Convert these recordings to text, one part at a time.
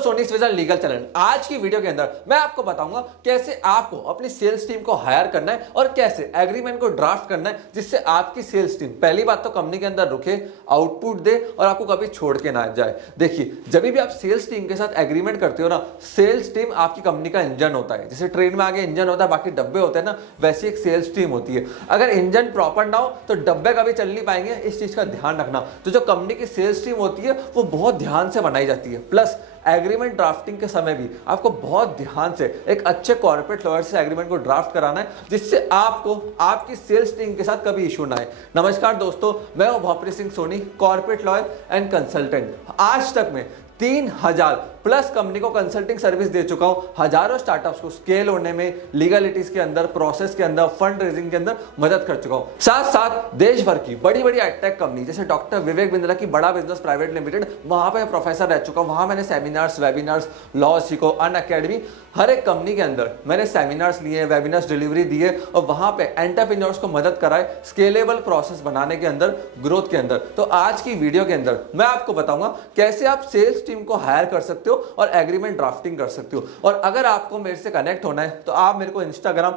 Soni vision legal channel. आज की video के अंदर मैं आपको बताऊंगा कैसे आपको अपनी सेल्स टीम को हायर करना है और कैसे एग्रीमेंट को ड्राफ्ट करना है जिससे आपकी सेल्स टीम पहली बात तो कंपनी के अंदर रुके, आउटपुट दे और आपको कभी छोड़ के ना जाए। देखिए, जब भी आप सेल्स टीम के साथ एग्रीमेंट करते हो ना, सेल्स टीम आपकी कंपनी का इंजन होता है। जैसे ट्रेन में आगे इंजन होता है, बाकी डब्बे होते हैं ना, वैसी एक सेल्स टीम होती है। अगर इंजन प्रॉपर ना हो तो डब्बे कभी चल नहीं पाएंगे, इस चीज का ध्यान रखना। तो जो कंपनी की सेल्स टीम होती है वो बहुत ध्यान से बनाई जाती है। प्लस एग्रीमेंट ड्राफ्टिंग के समय भी आपको बहुत ध्यान से एक अच्छे कॉर्पोरेट लॉयर से एग्रीमेंट को ड्राफ्ट कराना है जिससे आपको आपकी सेल्स टीम के साथ कभी इशू ना आए। नमस्कार दोस्तों, मैं हूं Bhopari Singh Soni, corporate lawyer and consultant. आज तक मैं 3000 प्लस कंपनी को कंसल्टिंग सर्विस दे चुका हूं, हजारों स्टार्टअप्स को स्केल होने में, लीगलिटीज के अंदर, प्रोसेस के अंदर, फंड रेजिंग के अंदर मदद कर चुका हूं। साथ साथ देश भर की बड़ी बड़ी एडटेक कंपनी जैसे डॉक्टर विवेक बिंद्रा की बड़ा बिजनेस प्राइवेट लिमिटेड, वहां पे प्रोफेसर रह चुका हूं। वहां मैंने सेमिनार्स, वेबिनार्स, लॉ सीखो, अनअकैडमी, हर एक कंपनी के अंदर मैंने सेमिनार्स लिए, वेबिनार्स डिलीवरी दिए और वहां पे एंटरप्रेन्योर्स को मदद कराए स्केलेबल प्रोसेस बनाने के अंदर, ग्रोथ के अंदर। तो आज की वीडियो के अंदर मैं आपको बताऊंगा कैसे आप सेल्स टीम को हायर कर सकते हो और एग्रीमेंट ड्राफ्टिंग कर सकते हो। और अगर आपको मेरे से कनेक्ट होना है तो आप मेरे को इंस्टाग्राम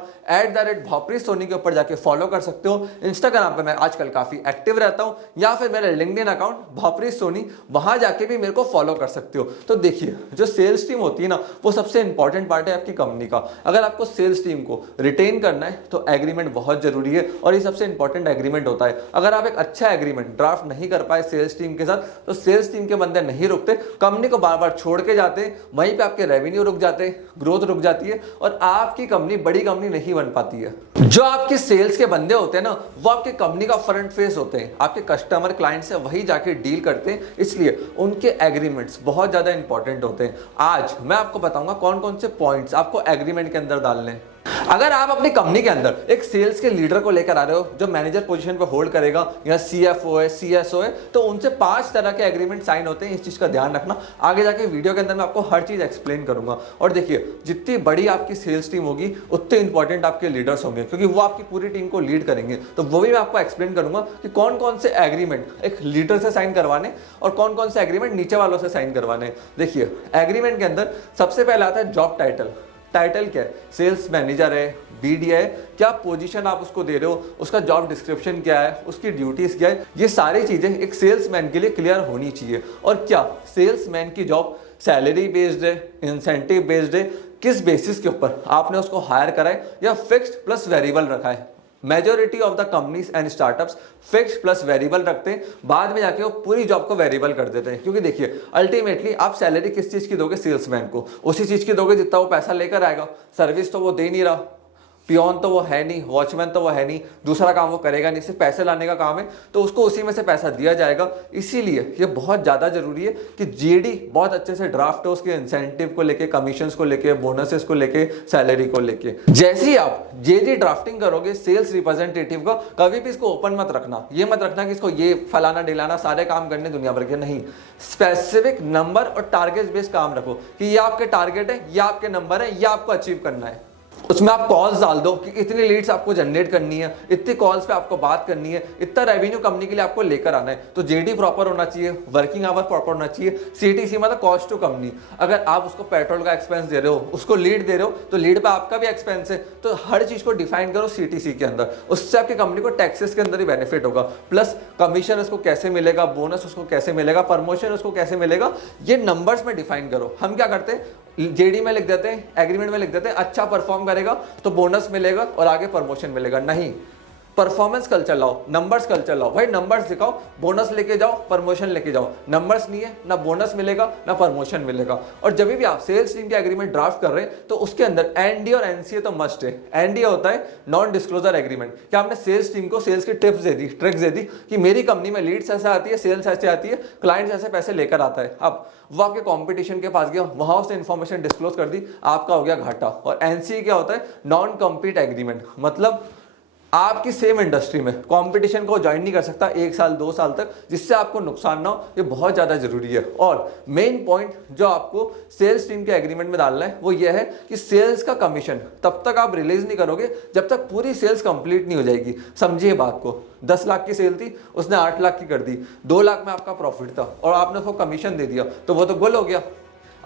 @भोपरी के ऊपर जाके फॉलो कर सकते हो। इंस्टाग्राम पे मैं आजकल काफी एक्टिव रहता हूं, या फिर मेरा लिंक्डइन अकाउंट भोपरी सोनी, वहां जाके भी मेरे को फॉलो कर सकते हो। तो देखिए, जो सेल्स टीम होती है ना, वो सबसे इंपॉर्टेंट पार्ट है आपकी कंपनी का। अगर आपको सेल्स टीम को रिटेन करना है तो एग्रीमेंट बहुत जरूरी है और ये सबसे इंपॉर्टेंट एग्रीमेंट होता है। अगर आप एक अच्छा एग्रीमेंट ड्राफ्ट नहीं कर पाए सेल्स टीम के साथ तो सेल्स टीम के बंदे नहीं रुकते, कंपनी को बार बार छोड़ के जाते, वहीं पे आपके रेवेन्यू रुक जाते, ग्रोथ रुक जाती है और आपकी कंपनी बड़ी कंपनी नहीं बन पाती है। जो आपके सेल्स के बंदे होते हैं ना, वो आपके कंपनी का फ्रंट फेस होते हैं, आपके कस्टमर क्लाइंट से वही जाके डील करते हैं, इसलिए उनके एग्रीमेंट्स बहुत ज्यादा इंपॉर्टेंट होते हैं। आज मैं आपको बताऊंगा कौन कौन से पॉइंट्स आपको एग्रीमेंट के अंदर डालने हैं। अगर आप अपनी कंपनी के अंदर एक सेल्स के लीडर को लेकर आ रहे हो जो मैनेजर पोजीशन पे होल्ड करेगा, या सीएफओ है, सीएसओ है, तो उनसे 5 तरह के एग्रीमेंट साइन होते हैं। इस चीज का ध्यान रखना। आगे जाके वीडियो के अंदर मैं आपको हर चीज एक्सप्लेन करूंगा। और देखिए, जितनी बड़ी आपकी सेल्स टीम होगी उतने इंपॉर्टेंट आपके लीडर्स होंगे, क्योंकि वो आपकी पूरी टीम को लीड करेंगे। तो वो भी मैं आपको एक्सप्लेन करूंगा कि कौन कौन से एग्रीमेंट एक लीडर से साइन करवाने और कौन कौन से एग्रीमेंट नीचे वालों से साइन करवाने। देखिए, एग्रीमेंट के अंदर सबसे पहले आता है जॉब टाइटल। टाइटल क्या है? सेल्स मैनेजर है, बीडीए है, क्या पोजीशन आप उसको दे रहे हो, उसका जॉब डिस्क्रिप्शन क्या है, उसकी ड्यूटीज क्या है, ये सारी चीजें एक सेल्समैन के लिए क्लियर होनी चाहिए। और क्या सेल्समैन की जॉब सैलरी बेस्ड है, इंसेंटिव बेस्ड है, किस बेसिस के ऊपर आपने उसको हायर करा है, या फिक्स्ड प्लस वेरिएबल रखा है। Majority of the companies and startups fixed plus variable रखते हैं, बाद में जाके वो पूरी जॉब को वेरिएबल कर देते हैं। क्योंकि देखिए, अल्टीमेटली आप सैलरी किस चीज की दोगे सेल्समैन को? उसी चीज की दोगे जितना वो पैसा लेकर आएगा। सर्विस तो वो दे नहीं रहा, पियोन तो वो है नहीं, वॉचमैन तो वो है नहीं, दूसरा काम वो करेगा नहीं, सिर्फ पैसे लाने का काम है, तो उसको उसी में से पैसा दिया जाएगा। इसीलिए ये बहुत ज़्यादा जरूरी है कि जेडी बहुत अच्छे से ड्राफ्ट हो, उसके इंसेंटिव को लेके, कमीशंस को लेके, बोनसेस को लेके, सैलरी को लेके। जैसे ही आप जेडी ड्राफ्टिंग करोगे सेल्स रिप्रेजेंटेटिव का, कभी भी इसको ओपन मत रखना। ये मत रखना कि इसको ये फलाना डिलाना सारे काम करने दुनिया भर के, नहीं। स्पेसिफिक नंबर और टारगेट बेस्ड काम रखो कि ये आपके टारगेट है, ये आपके नंबर है, ये आपको अचीव करना है। उसमें आप कॉल्स डाल दो कि इतनी लीड्स आपको जनरेट करनी है, इतनी कॉल्स पे आपको बात करनी है, इतना रेवेन्यू कंपनी के लिए आपको लेकर आना है। तो जेडी प्रॉपर होना चाहिए, वर्किंग आवर प्रॉपर होना चाहिए, सीटीसी मतलब कॉस्ट टू कंपनी। अगर आप उसको पेट्रोल का एक्सपेंस दे रहे हो, उसको लीड दे रहे हो, तो लीड पे आपका भी एक्सपेंस है। तो हर चीज को डिफाइन करो सीटीसी के अंदर, उससे आपकी कंपनी को टैक्सेस के अंदर ही बेनिफिट होगा। प्लस कमीशन उसको कैसे मिलेगा, बोनस उसको कैसे मिलेगा, प्रमोशन उसको कैसे मिलेगा, ये नंबर्स में डिफाइन करो। हम क्या करते हैं, जेडी में लिख देते हैं, एग्रीमेंट में लिख देते हैं, अच्छा परफॉर्म करेगा तो बोनस मिलेगा और आगे प्रमोशन मिलेगा। नहीं, परफॉर्मेंस कल्चर लाओ, नंबर्स कल्चर लाओ। भाई नंबर्स दिखाओ, बोनस लेके जाओ, प्रमोशन लेके जाओ। नंबर्स नहीं है, ना बोनस मिलेगा ना प्रमोशन मिलेगा। और जब भी आप सेल्स टीम के एग्रीमेंट ड्राफ्ट कर रहे हैं तो उसके अंदर एनडी और एनसीए तो मस्ट है। एनडीए होता है नॉन डिस्क्लोजर एग्रीमेंट, क्या आपने सेल्स टीम को सेल्स की टिप्स दे दी, ट्रिक्स दे दी कि मेरी कंपनी में लीड्स ऐसे आती है, सेल्स ऐसे आती है, क्लाइंट्स ऐसे पैसे लेकर आता है। अब वो आपके कंपटीशन के पास गया, वहां उसने इन्फॉर्मेशन डिस्क्लोज कर दी, आपका हो गया घाटा। और एनसीए क्या होता है? नॉन कॉम्पीट एग्रीमेंट, मतलब आपकी सेम इंडस्ट्री में कंपटीशन को ज्वाइन नहीं कर सकता 1 साल 2 साल तक, जिससे आपको नुकसान ना हो। ये बहुत ज्यादा जरूरी है। और मेन पॉइंट जो आपको सेल्स टीम के एग्रीमेंट में डालना है वो ये है कि सेल्स का कमीशन तब तक आप रिलीज नहीं करोगे जब तक पूरी सेल्स कंप्लीट नहीं हो जाएगी। समझिए बात को, 10 लाख की सेल थी, उसने 8 लाख की कर दी, 2 लाख में आपका प्रॉफिट था और आपने उसको कमीशन दे दिया, तो वो तो गुल हो गया।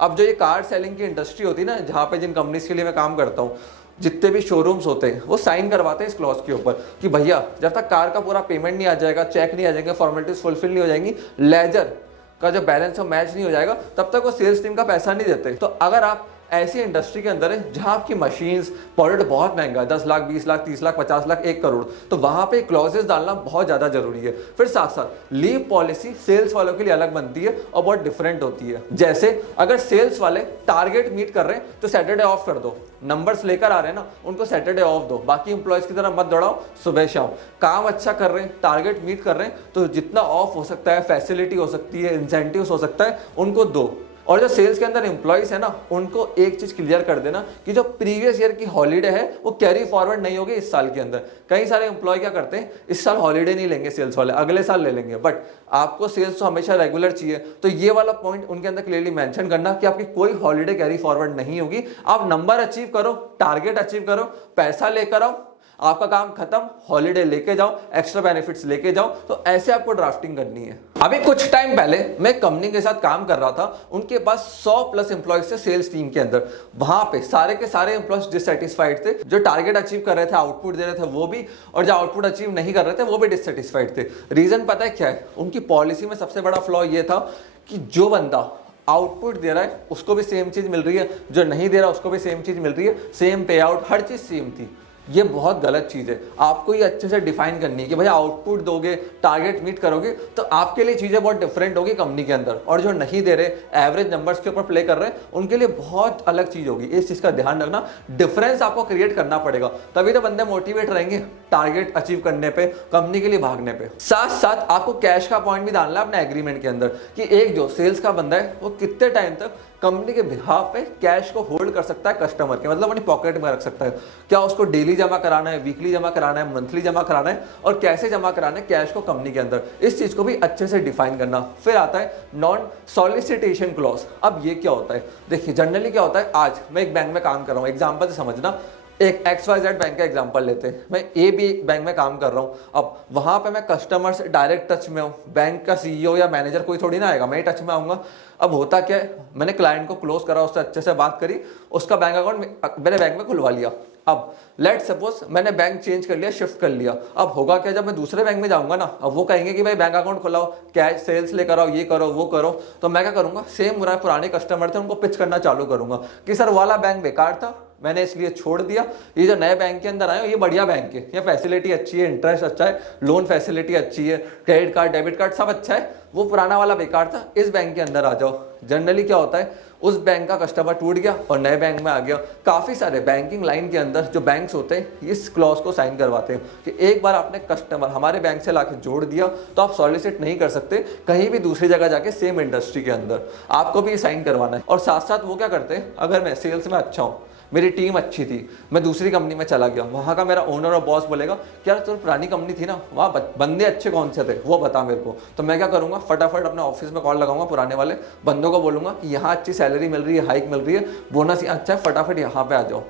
अब जो ये कार सेलिंग की इंडस्ट्री होती है ना, जहाँ पे जिन कंपनीज के लिए मैं काम करता हूँ, जितने भी शोरूम्स होते हैं वो साइन करवाते हैं इस क्लॉज के ऊपर कि भैया जब तक कार का पूरा पेमेंट नहीं आ जाएगा, चेक नहीं आ जाएंगे, फॉर्मेलिटीज फुलफिल नहीं हो जाएंगी, लेजर का जो बैलेंस है मैच नहीं हो जाएगा, तब तक वो सेल्स टीम का पैसा नहीं देते। तो अगर आप ऐसी इंडस्ट्री के अंदर है जहां आपकी मशीन्स प्रोडक्ट बहुत महंगा है, 10 लाख 20 लाख 30 लाख 50 लाख 1 करोड़, तो वहां पे क्लॉजेस डालना बहुत ज़्यादा जरूरी है। फिर साथ साथ लीव पॉलिसी सेल्स वालों के लिए अलग बनती है और बहुत डिफरेंट होती है। जैसे अगर सेल्स वाले टारगेट मीट कर रहे हैं तो सैटरडे ऑफ कर दो, नंबर्स लेकर आ रहे हैं ना, उनको सैटरडे ऑफ दो, बाकी इंप्लॉयज की तरह मत दौड़ाओ, सुबह शाम काम अच्छा कर रहे हैं, टारगेट मीट कर रहे हैं तो जितना ऑफ हो सकता है, फैसिलिटी हो सकती है, इंसेंटिव्स हो सकता है, उनको दो। और जो सेल्स के अंदर एम्प्लॉयज है ना, उनको एक चीज क्लियर कर देना कि जो प्रीवियस ईयर की हॉलीडे है वो कैरी फॉरवर्ड नहीं होगी इस साल के अंदर। कई सारे एम्प्लॉय क्या करते हैं, इस साल हॉलीडे नहीं लेंगे सेल्स वाले, अगले साल ले लेंगे, बट आपको सेल्स तो हमेशा रेगुलर चाहिए। तो ये वाला पॉइंट उनके अंदर क्लियरली मेंशन करना कि आपकी कोई हॉलीडे कैरी फॉरवर्ड नहीं होगी, आप नंबर अचीव करो, टारगेट अचीव करो, पैसा लेकर आओ, आपका काम खत्म, हॉलीडे लेके जाओ, एक्स्ट्रा बेनिफिट्स लेके जाओ। तो ऐसे आपको ड्राफ्टिंग करनी है। अभी कुछ टाइम पहले मैं कंपनी के साथ काम कर रहा था, उनके पास 100+ एम्प्लॉयज थे सेल्स टीम के अंदर। वहां पे सारे के सारे एम्प्लॉयज डिससेटिस्फाइड थे, जो टारगेट अचीव कर रहे थे, आउटपुट दे रहे थे वो भी, और जो आउटपुट अचीव नहीं कर रहे थे वो भी डिससेटिस्फाइड थे। रीजन पता है क्या है? उनकी पॉलिसी में सबसे बड़ा फ्लॉ ये था कि जो बंदा आउटपुट दे रहा है उसको भी सेम चीज मिल रही है, जो नहीं दे रहा उसको भी सेम चीज मिल रही है, सेम पे आउट, हर चीज सेम थी। ये बहुत गलत चीज़ है। आपको ये अच्छे से डिफाइन करनी है कि भाई आउटपुट दोगे, टारगेट मीट करोगे तो आपके लिए चीज़ें बहुत डिफरेंट होगी कंपनी के अंदर, और जो नहीं दे रहे, एवरेज नंबर्स के ऊपर प्ले कर रहे हैं, उनके लिए बहुत अलग चीज़ होगी। इस चीज़ का ध्यान रखना, डिफरेंस आपको क्रिएट करना पड़ेगा, तभी तो बंदे मोटिवेट रहेंगे टारगेट अचीव करने पे, कंपनी के लिए भागने पे। साथ साथ आपको कैश का पॉइंट भी डालना है अपने एग्रीमेंट के अंदर कि एक जो सेल्स का बंदा है वो कितने टाइम तक कंपनी के बिहाफ पे कैश को होल्ड कर सकता है कस्टमर के, मतलब अपनी पॉकेट में रख सकता है। क्या उसको डेली जमा कराना है, वीकली जमा कराना है, मंथली जमा कराना है, और कैसे जमा कराना है कैश को कंपनी के अंदर, इस चीज को भी अच्छे से डिफाइन करना। फिर आता है नॉन सॉलिसिटेशन क्लॉज। अब ये क्या होता है? देखिए जनरली क्या होता है, आज मैं एक बैंक में काम कर रहा हूँ, एग्जाम्पल से समझना, एक XYZ बैंक का एग्जांपल लेते हैं, मैं AB बैंक में काम कर रहा हूँ। अब वहाँ पे मैं कस्टमर से डायरेक्ट टच में हूँ, बैंक का CEO या मैनेजर कोई थोड़ी ना आएगा, मैं ही टच में आऊँगा। अब होता क्या है, मैंने क्लाइंट को क्लोज करा, उससे अच्छे से बात करी, उसका बैंक अकाउंट मेरे बैंक में खुलवा लिया। अब लेट सपोज मैंने बैंक चेंज कर लिया, शिफ्ट कर लिया। अब होगा क्या, जब मैं दूसरे बैंक में जाऊंगा ना, अब वो कहेंगे कि भाई बैंक अकाउंट खुलाओ, कैश सेल्स लेकर आओ, ये करो वो करो, तो मैं क्या करूंगा, सेम मेरा पुराने कस्टमर थे उनको पिच करना चालू करूंगा कि सर वाला बैंक बेकार था, मैंने इसलिए छोड़ दिया, ये जो नए बैंक के अंदर आए हो ये बढ़िया बैंक है, ये फैसिलिटी अच्छी है, इंटरेस्ट अच्छा है, लोन फैसिलिटी अच्छी है, क्रेडिट कार्ड डेबिट कार्ड सब अच्छा है, वो पुराना वाला बेकार था, इस बैंक के अंदर आ जाओ। जनरली क्या होता है, उस बैंक का कस्टमर टूट गया और नए बैंक में आ गया। काफ़ी सारे बैंकिंग लाइन के अंदर जो बैंक्स होते हैं इस क्लॉज को साइन करवाते हैं कि एक बार आपने कस्टमर हमारे बैंक से लाके जोड़ दिया तो आप सॉलिसिट नहीं कर सकते कहीं भी दूसरी जगह जाके सेम इंडस्ट्री के अंदर, आपको भी साइन करवाना है। और साथ साथ वो क्या करते हैं, अगर मैं सेल्स में अच्छा हूँ, मेरी टीम अच्छी थी, मैं दूसरी कंपनी में चला गया, वहाँ का मेरा ओनर और बॉस बोलेगा कि यार तो पुरानी कंपनी थी ना, वहाँ बंदे अच्छे कौन से थे वो बता मेरे को। तो मैं क्या करूँगा, फटाफट अपने ऑफिस में कॉल लगाऊंगा, पुराने वाले बंदों को बोलूँगा कि यहाँ अच्छी सैलरी मिल रही है, हाइक मिल रही है, बोनस अच्छा है, फटाफट यहाँ पे आ जाओ।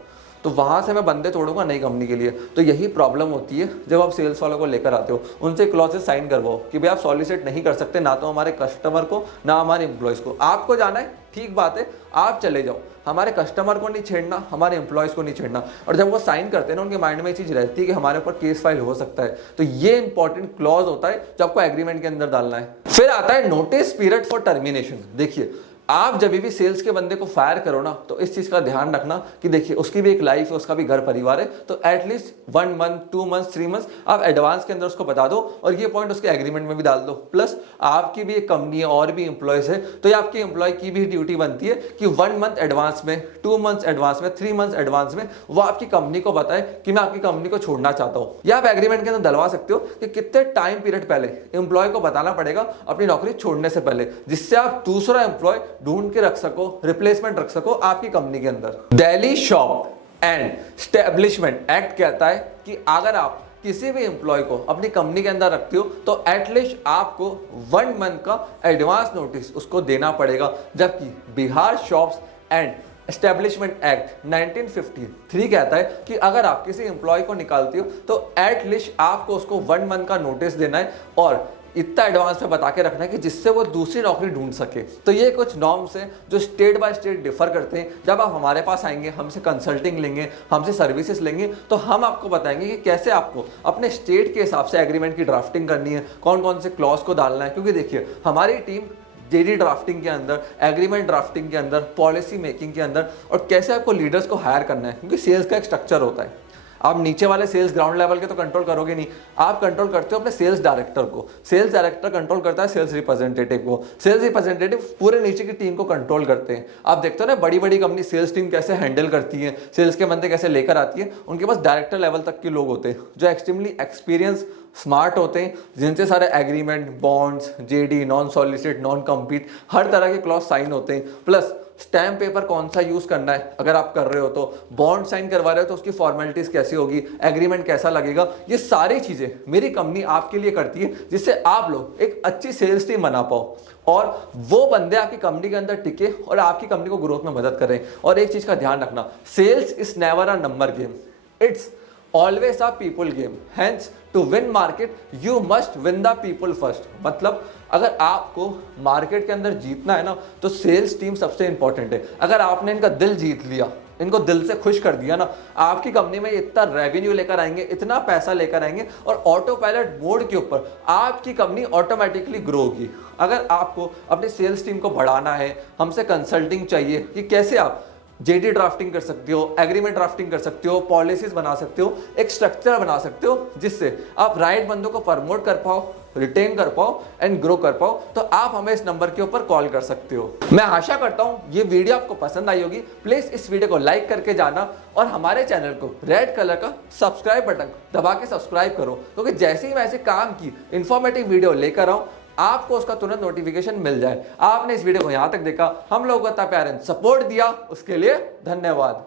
तो वहाँ से मैं बंदे तोड़ूंगा नई कंपनी के लिए। तो यही प्रॉब्लम होती है जब आप सेल्स वालों को लेकर आते हो, उनसे क्लॉजेस साइन करवाओ कि भाई आप सॉलिसिट नहीं कर सकते ना तो हमारे कस्टमर को ना हमारे एम्प्लॉयज़ को। आपको जाना है ठीक बात है, आप चले जाओ, हमारे कस्टमर को नहीं छेड़ना, हमारे एम्प्लॉयज़ को नहीं छेड़ना। और जब वो साइन करते हैं ना, उनके माइंड में ये चीज़ रहती है कि हमारे ऊपर केस फाइल हो सकता है। तो ये इंपॉर्टेंट क्लॉज होता है जो आपको एग्रीमेंट के अंदर डालना है। फिर आता है नोटिस पीरियड फॉर टर्मिनेशन। देखिए आप जब भी सेल्स के बंदे को फायर करो ना, तो इस चीज का ध्यान रखना कि देखिए उसकी भी एक लाइफ है, उसका भी घर परिवार है, तो एटलीस्ट 1 मंथ 2 मंथ 3 मंथ आप एडवांस के अंदर उसको बता दो और ये पॉइंट उसके एग्रीमेंट में भी डाल दो। प्लस आपकी भी एक कंपनी है और भी एम्प्लॉयज है, तो ये आपकी एम्प्लॉय की भी ड्यूटी बनती है कि 1 मंथ एडवांस में, 2 मंथ्स एडवांस में, 3 मंथ्स एडवांस में वो आपकी कंपनी को बताए कि मैं आपकी कंपनी को छोड़ना चाहता हूँ। या आप एग्रीमेंट के अंदर डलवा सकते हो कि कितने टाइम पीरियड पहले एम्प्लॉय को बताना पड़ेगा अपनी नौकरी छोड़ने से पहले, जिससे आप दूसरा एम्प्लॉय ढूंढ के रख सको, रिप्लेसमेंट रख सको आपकी कंपनी के अंदर। Delhi shop and establishment act कहता है कि अगर आप किसी भी एम्प्लॉय को अपनी कंपनी के अंदर रखते हो तो एटलीस्ट आपको 1 मंथ का एडवांस नोटिस उसको देना पड़ेगा। जबकि Bihar shops and establishment act 1953 कहता है कि अगर आप किसी एम्प्लॉय को निकालते हो तो एटलीस्ट आपको उसको 1 मंथ का नोटिस देना है। और इतना एडवांस में बता के रखना है कि जिससे वो दूसरी नौकरी ढूंढ सके। तो ये कुछ नॉर्म्स हैं जो स्टेट बाय स्टेट डिफर करते हैं। जब आप हमारे पास आएंगे, हमसे कंसल्टिंग लेंगे, हमसे सर्विसेज लेंगे, तो हम आपको बताएंगे कि कैसे आपको अपने स्टेट के हिसाब से एग्रीमेंट की ड्राफ्टिंग करनी है, कौन कौन से क्लॉज को डालना है। क्योंकि देखिए, हमारी टीम जेडी ड्राफ्टिंग के अंदर, एग्रीमेंट ड्राफ्टिंग के अंदर, पॉलिसी मेकिंग के अंदर, और कैसे आपको लीडर्स को हायर करना है, क्योंकि सेल्स का एक स्ट्रक्चर होता है। आप नीचे वाले सेल्स ग्राउंड लेवल के तो कंट्रोल करोगे नहीं, आप कंट्रोल करते हो अपने सेल्स डायरेक्टर को, सेल्स डायरेक्टर कंट्रोल करता है सेल्स रिप्रेजेंटेटिव को, सेल्स रिप्रेजेंटेटिव पूरे नीचे की टीम को कंट्रोल करते हैं। आप देखते हो ना बड़ी बड़ी कंपनी सेल्स टीम कैसे हैंडल करती है, सेल्स के बंदे कैसे लेकर आती है। उनके पास डायरेक्टर लेवल तक के लोग होते हैं जो एक्सट्रीमली एक्सपीरियंस, स्मार्ट होते हैं, जिनसे सारे agreement, bonds, JD, non solicit, non compete, हर तरह के क्लॉज साइन होते हैं। प्लस स्टैम्प पेपर कौन सा यूज करना है अगर आप कर रहे हो, तो बॉन्ड साइन करवा रहे हो तो उसकी फॉर्मेलिटीज कैसी होगी, एग्रीमेंट कैसा लगेगा, ये सारी चीजें मेरी कंपनी आपके लिए करती है, जिससे आप लोग एक अच्छी सेल्स टीम बना पाओ और वो बंदे आपकी कंपनी के अंदर टिके और आपकी कंपनी को ग्रोथ में मदद करें। और एक चीज का ध्यान रखना, sales is never a number game, it's always a people game. Hence to win market you must win the people first. मतलब अगर आपको मार्केट के अंदर जीतना है ना, तो सेल्स टीम सबसे इंपॉर्टेंट है। अगर आपने इनका दिल जीत लिया, इनको दिल से खुश कर दिया ना, आपकी कंपनी में इतना रेवेन्यू लेकर आएंगे, इतना पैसा लेकर आएंगे, और ऑटो पायलट मोड के ऊपर आपकी कंपनी ऑटोमेटिकली ग्रो होगी। अगर आपको अपनी सेल्स टीम को बढ़ाना है, हमसे कंसल्टिंग चाहिए कि कैसे आप जेडी ड्राफ्टिंग कर सकते हो, एग्रीमेंट ड्राफ्टिंग कर सकते हो, पॉलिसीज बना सकते हो, एक स्ट्रक्चर बना सकते हो जिससे आप राइट बंदों को प्रमोट कर पाओ, रिटेन कर पाओ एंड ग्रो कर पाओ, तो आप हमें इस नंबर के ऊपर कॉल कर सकते हो। मैं आशा करता हूं ये वीडियो आपको पसंद आई होगी। प्लीज इस वीडियो को लाइक करके जाना और हमारे चैनल को रेड कलर का सब्सक्राइब बटन दबा के सब्सक्राइब करो, क्योंकि जैसे ही मैं ऐसे काम की इंफॉर्मेटिव वीडियो लेकर आऊं, आपको उसका तुरंत नोटिफिकेशन मिल जाए। आपने इस वीडियो को यहां तक देखा, हम लोगों को इतना प्यार एंड सपोर्ट दिया, उसके लिए धन्यवाद।